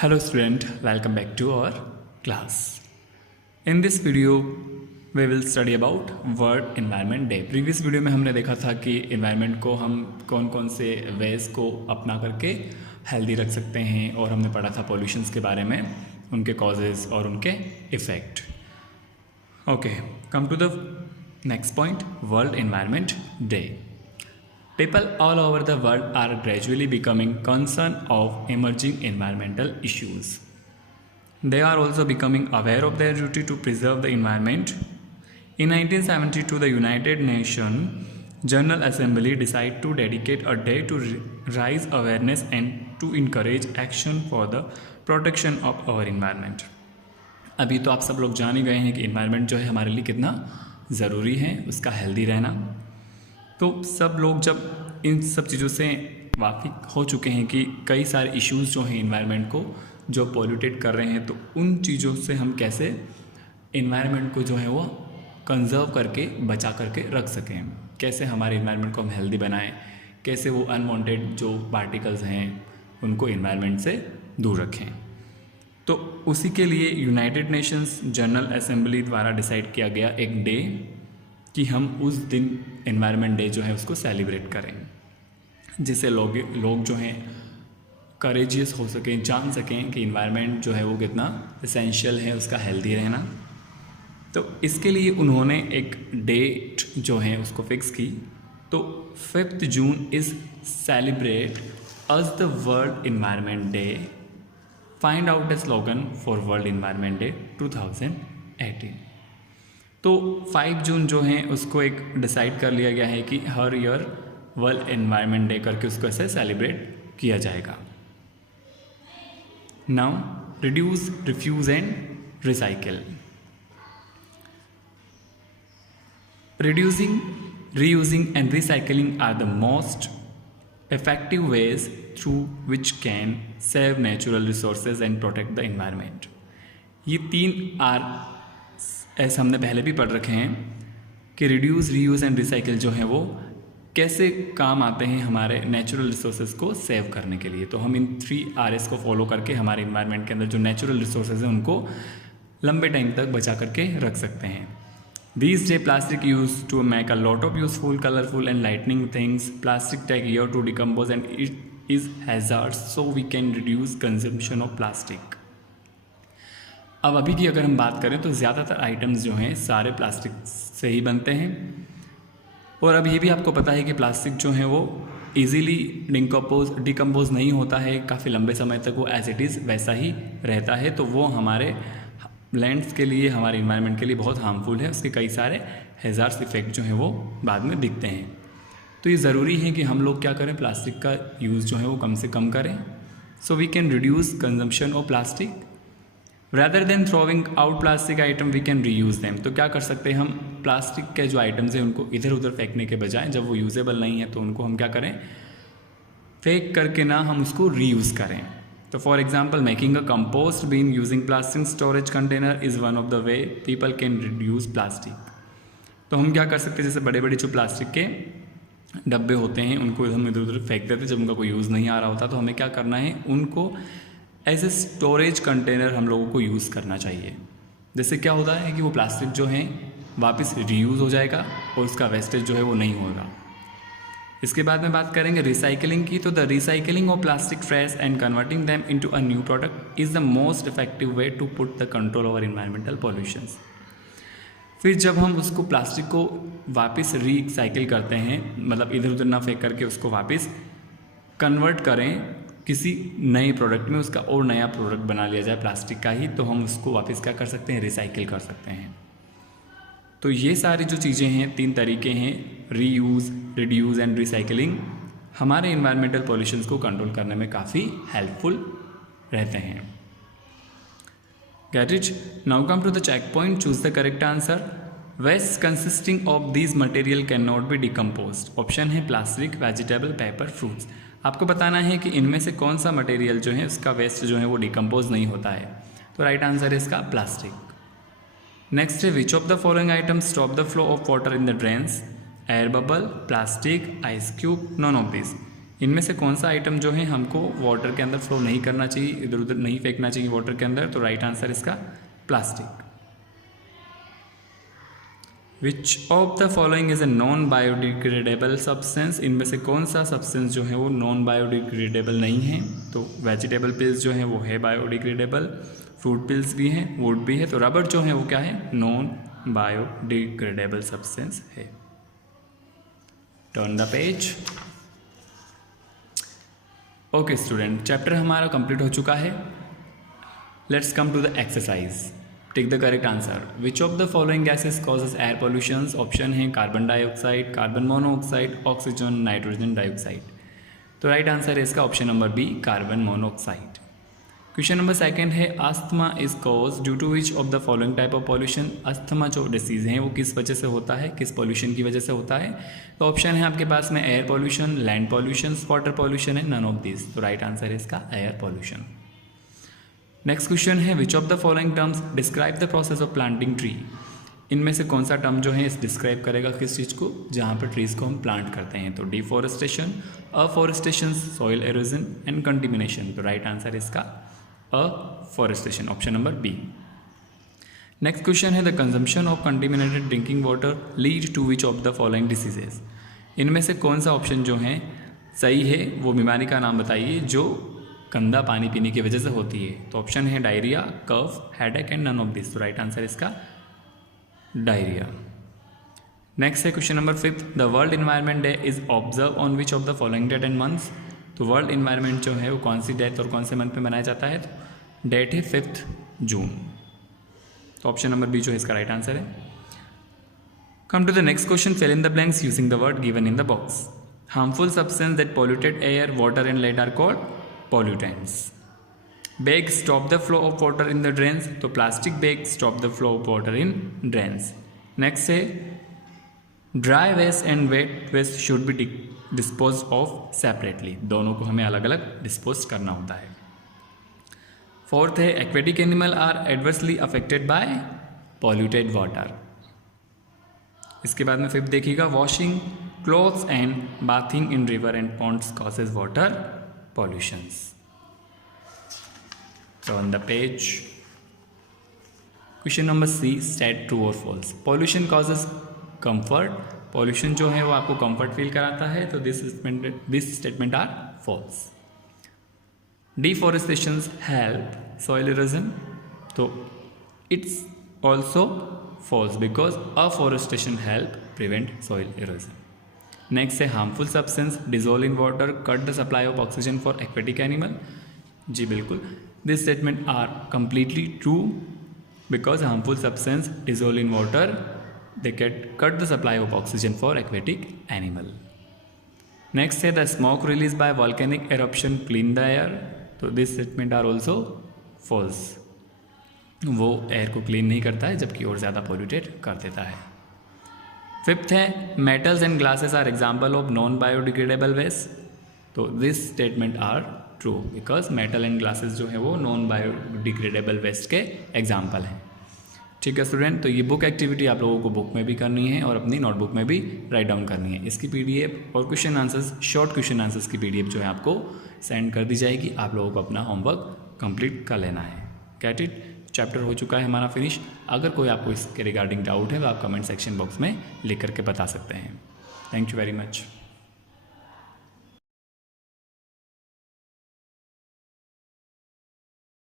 Hello student, welcome back to our class. In this video we will study about World Environment Day. Previous video में हमने देखा था कि environment को हम कौन कौन से वेज को अपना करके हेल्दी रख सकते हैं और हमने पढ़ा था पॉल्यूशंस के बारे में, उनके कॉजेज़ और उनके effect. Okay, come to the next point, world environment day. People all over the world are gradually becoming concerned of emerging environmental issues. They are also becoming aware of their duty to preserve the environment. In 1972, the United Nations General Assembly decided to dedicate a day to raise awareness and to encourage action for the protection of our environment. अभी तो आप सब लोग जान ही गए हैं कि environment जो है हमारे लिए कितना ज़रूरी है, उसका हेल्दी रहना. तो सब लोग जब इन सब चीज़ों से वाकिफ़ हो चुके हैं कि कई सारे इश्यूज़ जो हैं इन्वायरमेंट को जो पोल्यूटेट कर रहे हैं, तो उन चीज़ों से हम कैसे इन्वायरमेंट को जो है वो कंजर्व करके बचा करके रख सकें, कैसे हमारे इन्वायरमेंट को हम हेल्दी बनाएं, कैसे वो अनवांटेड जो पार्टिकल्स हैं उनको इन्वायरमेंट से दूर रखें. तो उसी के लिए यूनाइटेड नेशंस जनरल असेंबली द्वारा डिसाइड किया गया एक डे कि हम उस दिन एनवायरनमेंट डे जो है उसको सेलिब्रेट करें, जिससे लोग जो हैं करेजियस हो सकें, जान सकें कि इन्वायरमेंट जो है वो कितना एसेंशियल है, उसका हेल्दी रहना. तो इसके लिए उन्होंने एक डेट जो है उसको फिक्स की. तो 5 June is celebrate as the world environment day. Find out the slogan for world environment day 2018. तो 5 जून जो है उसको एक डिसाइड कर लिया गया है कि हर ईयर वर्ल्ड एनवायरनमेंट डे करके उसको ऐसे सेलिब्रेट किया जाएगा. Now reduce, refuse and recycle. Reducing, reusing and recycling are the most effective ways through which can save natural resources and protect the environment. ये 3 आर ऐसे हमने पहले भी पढ़ रखे हैं कि रिड्यूस, रीयूज़ एंड रिसाइकिल जो है वो कैसे काम आते हैं हमारे नेचुरल रिसोर्सेज को सेव करने के लिए. तो हम इन 3 RS को फॉलो करके हमारे इन्वायरमेंट के अंदर जो नेचुरल रिसोर्सेज हैं उनको लंबे टाइम तक बचा करके रख सकते हैं. These days plastic used to make a lot of useful, colorful and lightning things. Plastic take year to decompose and it is hazardous, so we can reduce consumption of plastic. अब अभी की अगर हम बात करें तो ज़्यादातर आइटम्स जो हैं सारे प्लास्टिक से ही बनते हैं. और अब ये भी आपको पता है कि प्लास्टिक जो है वो ईज़िली डिकम्पोज नहीं होता है, काफ़ी लंबे समय तक वो एज इट इज़ वैसा ही रहता है. तो वो हमारे लैंड्स के लिए, हमारे इन्वायरमेंट के लिए बहुत हार्मफुल है. उसके कई सारे हैज़ार्ड्स इफ़ेक्ट जो हैं वो बाद में दिखते हैं. तो ये ज़रूरी है कि हम लोग क्या करें, प्लास्टिक का यूज़ जो है वो कम से कम करें. So we can reduce consumption of plastic. Rather than throwing out plastic item we can reuse them. तो क्या कर सकते हैं हम, प्लास्टिक के जो आइटम्स हैं उनको इधर उधर फेंकने के बजाय जब वो यूजेबल नहीं है तो उनको हम क्या करें, फेंक करके ना हम उसको रीयूज़ करें. तो for example, making a compost bin using plastic storage container is one of the way people can reduce plastic. तो हम क्या कर सकते हैं, जैसे बड़े बड़े जो प्लास्टिक के डब्बे होते हैं उनको हम इधर उधर फेंक देते हैं जब उनका कोई यूज़ नहीं आ रहा होता. तो हमें क्या करना है, उनको एज ए स्टोरेज कंटेनर हम लोगों को यूज़ करना चाहिए. जिससे क्या होता है कि वो प्लास्टिक जो है वापस रीयूज़ हो जाएगा और उसका वेस्टेज जो है वो नहीं होगा. इसके बाद में बात करेंगे रिसाइकलिंग की. तो the recycling of plastic trash and converting them into a new product is the most effective way to put the control over environmental pollutions. फिर जब हम उसको प्लास्टिक को वापस रिसाइकिल करते हैं, मतलब इधर उधर ना फेंक करके उसको वापस कन्वर्ट करें किसी नए प्रोडक्ट में, उसका और नया प्रोडक्ट बना लिया जाए प्लास्टिक का ही, तो हम उसको वापस क्या कर सकते हैं, रिसाइकिल कर सकते हैं. तो ये सारी जो चीज़ें हैं, 3 तरीके हैं, रीयूज़, रिड्यूस एंड रिसाइकलिंग, हमारे इन्वायरमेंटल पॉल्यूशंस को कंट्रोल करने में काफ़ी हेल्पफुल रहते हैं. Get it? Now come to the checkpoint. Choose the correct answer. Waste consisting of these material can not be decompose. Option है प्लास्टिक, वेजिटेबल, पेपर, फ्रूट्स. आपको बताना है कि इनमें से कौन सा मटेरियल जो है उसका वेस्ट जो है वो डिकम्पोज नहीं होता है. तो राइट आंसर है इसका प्लास्टिक. नेक्स्ट है, विच of the following item stop the flow of water in the drains. Air bubble, plastic, ice cube, none of this. इनमें से कौन सा आइटम जो है हमको वाटर के अंदर फ्लो नहीं करना चाहिए, इधर उधर नहीं फेंकना चाहिए वाटर के अंदर? तो राइट आंसर इसका plastic. Which of the following is a non biodegradable substance? इनमें से कौन सा सब्सटेंस जो है वो नॉन बायोडिग्रेडेबल नहीं है? तो वेजिटेबल पिल्स जो है वो है बायोडिग्रेडेबल, फ्रूट पिल्स भी हैं, वुड भी है। तो रबर जो है वो क्या है? नॉन बायोडिग्रेडेबल सब्सटेंस है। Turn the page. Okay student, chapter हमारा कंप्लीट हो चुका है। Let's come to the exercise. Take the correct answer. Which of the following gases causes air pollution? Option है carbon dioxide, carbon monoxide, oxygen, nitrogen dioxide. तो right answer है इसका option number B, carbon monoxide. Question number second है asthma is cause due to which of the following type of pollution? Asthma जो disease है वो किस वजह से होता है, किस पॉल्यूशन की वजह से होता है? तो ऑप्शन है आपके पास में air pollution, land pollution, water pollution है, नन ऑफ दिस। तो राइट आंसर है इसका एयर पॉल्यूशन। नेक्स्ट क्वेश्चन है विच of the following terms describe the process of planting tree? इनमें से कौन सा टर्म जो है इस डिस्क्राइब करेगा किस चीज़ को, जहाँ पर ट्रीज को हम प्लांट करते हैं? तो deforestation, afforestation, soil erosion and contamination. तो राइट आंसर इसका afforestation, option number B. Next question है the consumption of contaminated drinking water lead to which of the following diseases? इनमें से कौन सा ऑप्शन जो है सही है, वो बीमारी का नाम बताइए जो गंदा पानी पीने की वजह से होती है? तो ऑप्शन है diarrhoea, cough, headache and none of this. तो राइट आंसर इसका डायरिया। नेक्स्ट है question number 5, the world environment day is observe on which of the following date and months? तो वर्ल्ड इन्वायरमेंट जो है वो कौन सी डेट और कौन से मंथ में मनाया जाता है? तो डेट है 5 जून। तो ऑप्शन नंबर बी जो है इसका राइट आंसर है। Come to the next question, fill in the blanks using the word given in the box. Harmful substance that polluted air, water and land are called pollutants. Bags stop the flow of water in the drains. तो plastic bags stop the flow of water in drains. Next है dry waste and wet waste should be disposed of separately. दोनों को हमें अलग अलग dispose करना होता है। फोर्थ है aquatic animal are adversely affected by polluted water. इसके बाद में फिफ्थ देखिएगा washing clothes and bathing in river and ponds causes water pollutions. Turn the page. Question number C, state true or false. Pollution causes comfort. Pollution जो है वो आपको comfort feel कराता है, तो this statement are false. Deforestation help soil erosion. तो it's also false because afforestation help prevent soil erosion. Next है harmful substance dissolve in water cut the supply of oxygen for aquatic animal. जी बिल्कुल, this statement are completely true because harmful substance dissolve in water they cut the supply of oxygen for aquatic animal. Next है the smoke release by volcanic eruption clean the air. तो this statement are also false, वो air को clean नहीं करता है जबकि और ज़्यादा पोल्यूटेड कर देता है। फिफ्थ है metals and glasses are example of non biodegradable waste. तो this statement are true because metal and glasses जो है वो नॉन बायोडिग्रेडेबल वेस्ट के एग्जाम्पल हैं। ठीक है स्टूडेंट, तो ये बुक एक्टिविटी आप लोगों को बुक में भी करनी है और अपनी नोटबुक में भी राइट डाउन करनी है। इसकी पीडीएफ और question answers, short question answers की पीडीएफ जो है आपको सेंड कर दी जाएगी। आप लोगों को अपना होमवर्क कंप्लीट कर लेना है। Get it? चैप्टर हो चुका है हमारा फिनिश। अगर कोई आपको इसके रिगार्डिंग डाउट है तो आप कमेंट सेक्शन बॉक्स में लिख करके बता सकते हैं। Thank you very much.